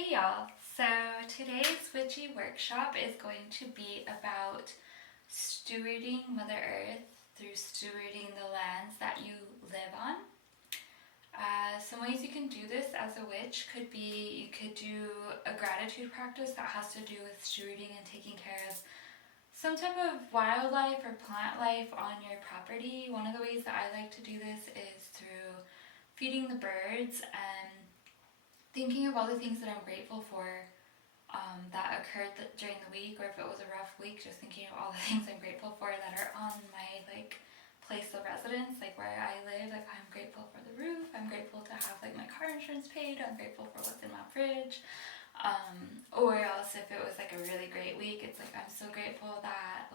Hey y'all, so today's Witchy workshop is going to be about stewarding Mother Earth through stewarding the lands that you live on. Some ways you can do this as a witch could be you could do a gratitude practice that has to do with stewarding and taking care of some type of wildlife or plant life on your property. One of the ways that I like to do this is through feeding the birds and thinking of all the things that I'm grateful for that occurred during the week, or if it was a rough week, just thinking of all the things I'm grateful for that are on my place of residence, like where I live. Like, I'm grateful for the roof, I'm grateful to have my car insurance paid, I'm grateful for what's in my fridge. Or else if it was a really great week, it's I'm so grateful that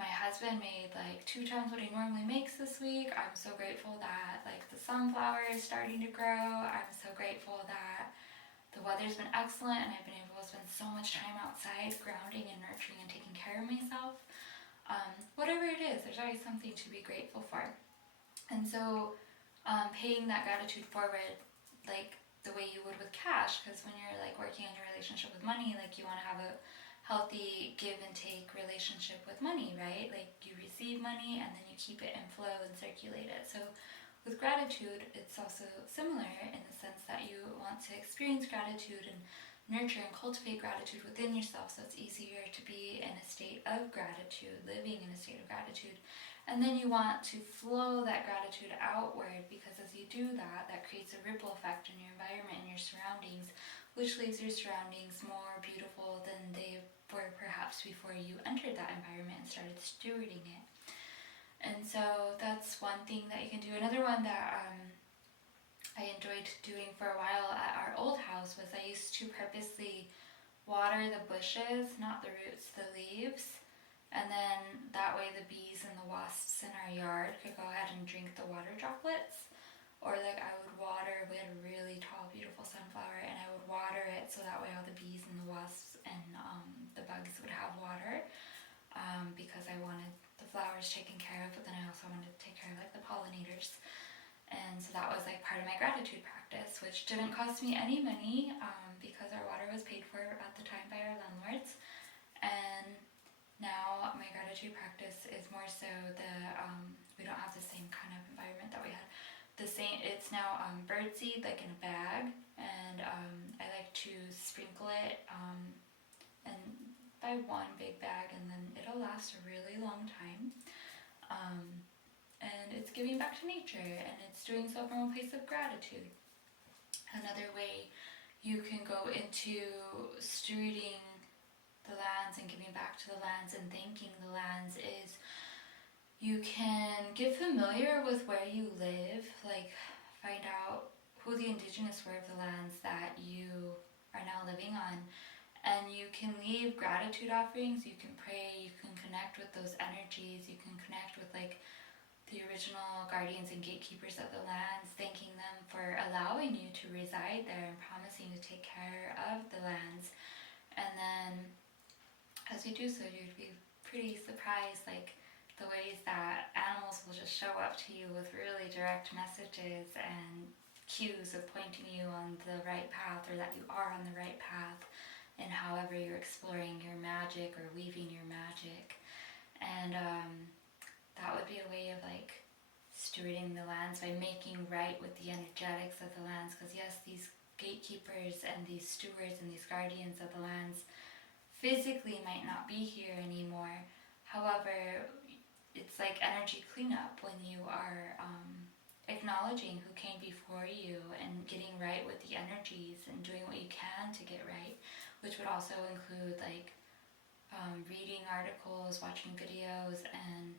my husband made 2 times what he normally makes this week. I'm so grateful that the sunflower is starting to grow. I'm so grateful that the weather's been excellent and I've been able to spend so much time outside grounding and nurturing and taking care of myself. Whatever it is, there's always something to be grateful for. And so paying that gratitude forward, the way you would with cash, because when you're working on your relationship with money, you want to have a healthy give and take relationship with money, right? You receive money and then you keep it in flow and circulate it. So with gratitude, it's also similar in the sense that you want to experience gratitude and nurture and cultivate gratitude within yourself, so it's easier to be in a state of gratitude, living in a state of gratitude. And then you want to flow that gratitude outward, because as you do that, that creates a ripple effect in your environment and your surroundings, which leaves your surroundings more beautiful than they were perhaps before you entered that environment and started stewarding it. And so that's one thing that you can do. Another one that I enjoyed doing for a while at our old house was I used to purposely water the bushes, not the roots, the leaves. And then that way the bees and the wasps in our yard could go ahead and drink the water droplets. Or I would water, we had a really tall, beautiful sunflower, and I would water it so that way all the bees and the wasps and the bugs would have water, because I wanted the flowers taken care of, but then I also wanted to take care of the pollinators. And so that was part of my gratitude practice, which didn't cost me any money, because our water was paid for at the time by our landlords. And now my gratitude practice is more so we don't have the same kind of environment that we had. It's now birdseed in a bag, and I like to sprinkle it and by one big bag, and then it'll last a really long time. And it's giving back to nature, and it's doing so from a place of gratitude. Another way you can go into stewarding the lands and giving back to the lands and thanking the lands is you can get familiar with where you live, find out who the indigenous were of the lands that you are now living on, and you can leave gratitude offerings, you can pray, you can connect with those energies, you can connect with the original guardians and gatekeepers of the lands, thanking them for allowing you to reside there and promising to take care of the lands. And then as you do so, you'd be pretty surprised the ways that animals will just show up to you with really direct messages and cues of pointing you on the right path, or that you are on the right path, and however you're exploring your magic or weaving your magic. And that would be a way of stewarding the lands by making right with the energetics of the lands. Because yes, these gatekeepers and these stewards and these guardians of the lands physically might not be here anymore. However, it's energy cleanup when you are acknowledging who came before you and getting right with the energies and doing what you can to get right, which would also include reading articles, watching videos, and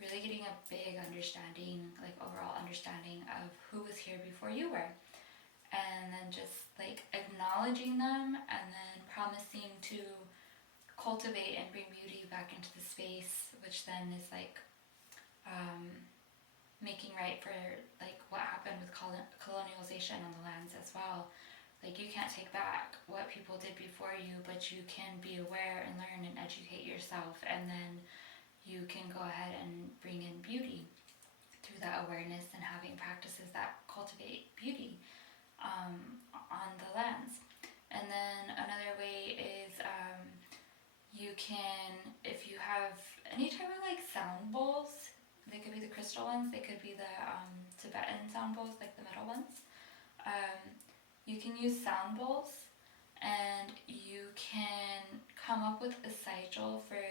really getting a big understanding, overall understanding of who was here before you were. And then just acknowledging them, and then promising to cultivate and bring beauty back into the space, which then is making right for what happened with colonialization on the lands as well. You can't take back what people did before you, but you can be aware and learn and educate yourself, and then you can go ahead and bring in beauty through that awareness and having practices that cultivate beauty on the lands. can, if you have any type of like sound bowls, they could be the crystal ones, they could be the Tibetan sound bowls, like the metal ones. You can use sound bowls, and you can come up with a sigil for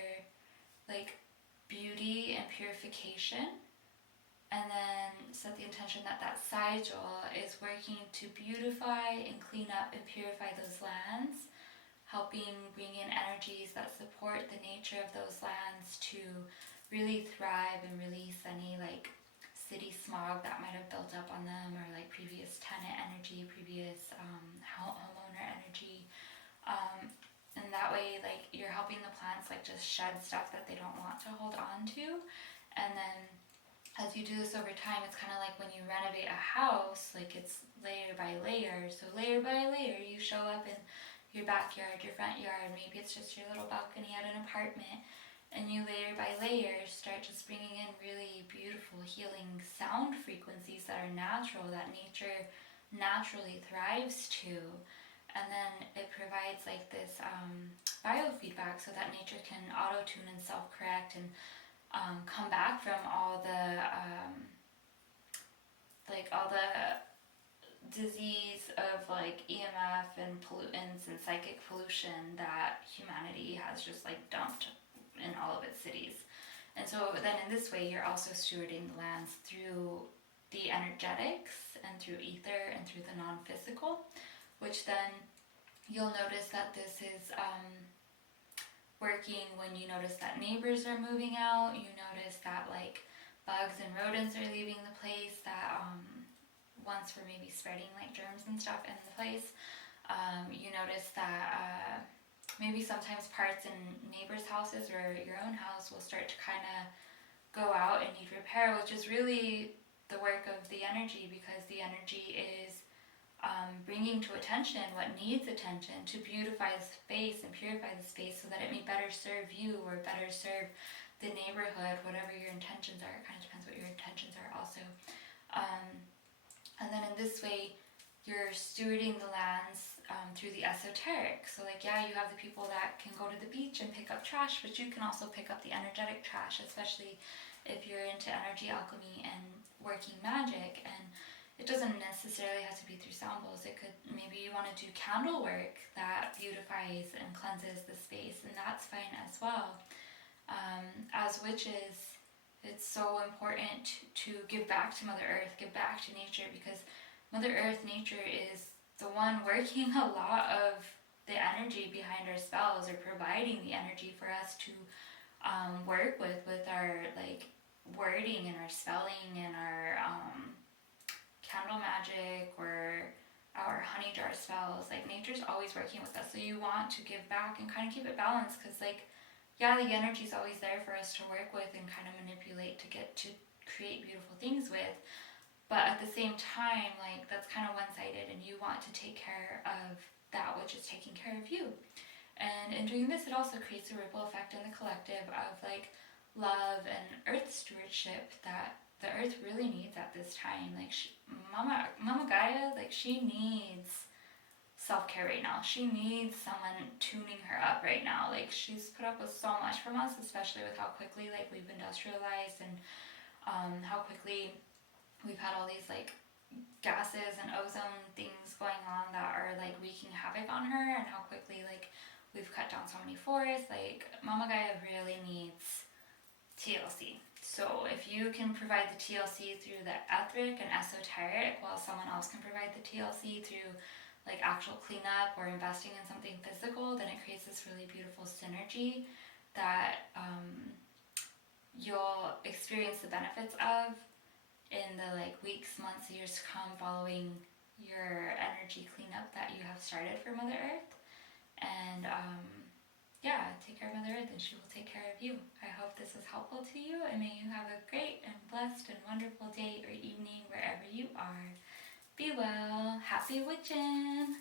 like beauty and purification, and then set the intention that that sigil is working to beautify and clean up and purify those lands, helping bring in energies that support the nature of those lands to really thrive and release any like city smog that might have built up on them, or like previous tenant energy, previous homeowner energy. And that way, like, you're helping the plants like just shed stuff that they don't want to hold on to. And then as you do this over time, it's kind of like when you renovate a house, like it's layer by layer. So layer by layer, you show up in your backyard, your front yard, maybe it's just your little balcony at an apartment, and you layer by layer start just bringing in really beautiful healing sound frequencies that are natural, that nature naturally thrives to. And then it provides like this biofeedback so that nature can auto-tune and self-correct and come back from all the disease of like EMF and pollutants and psychic pollution that humanity has just like dumped in all of its cities. And so then in this way, you're also stewarding the lands through the energetics and through ether and through the non-physical, which then you'll notice that this is working when you notice that neighbors are moving out, you notice that like bugs and rodents are leaving the place that once were maybe spreading like germs and stuff in the place. You notice that maybe sometimes parts in neighbors' houses or your own house will start to kind of go out and need repair, which is really the work of the energy, because the energy is bringing to attention what needs attention to beautify the space and purify the space so that it may better serve you or better serve the neighborhood, whatever your intentions are. It kind of depends what your intentions are also. And then in this way, you're stewarding the lands through the esoteric. So like, yeah, you have the people that can go to the beach and pick up trash, but you can also pick up the energetic trash, especially if you're into energy alchemy and working magic. And it doesn't necessarily have to be through sound bowls. It could, maybe you want to do candle work that beautifies and cleanses the space, and that's fine as well. As witches, it's so important to give back to Mother Earth, give back to nature, because Mother Earth, nature, is the one working a lot of the energy behind our spells, or providing the energy for us to work with our like wording and our spelling and our candle magic or our honey jar spells. Like, nature's always working with us, so you want to give back and kind of keep it balanced, because like, yeah, the energy's always there for us to work with and kind of manipulate to get to create beautiful things with. But at the same time, like, that's kind of one-sided, and you want to take care of that which is taking care of you. And in doing this, it also creates a ripple effect in the collective of like love and earth stewardship that the earth really needs at this time. Like, Mama Gaia, like, she needs self-care right now. She needs someone tuning her up right now. Like, she's put up with so much from us, especially with how quickly like we've industrialized, and how quickly we've had all these like gases and ozone things going on that are like wreaking havoc on her, and how quickly like we've cut down so many forests. Like, Mama Gaia really needs TLC. So if you can provide the TLC through the etheric and esoteric, while someone else can provide the TLC through like actual cleanup or investing in something physical, then it creates this really beautiful synergy that you'll experience the benefits of in the like weeks, months, years to come, following your energy cleanup that you have started for Mother Earth. And yeah, take care of Mother Earth and she will take care of you. I hope this was helpful to you, and may you have a great and blessed and wonderful day or evening wherever you are. Be well. Happy witching!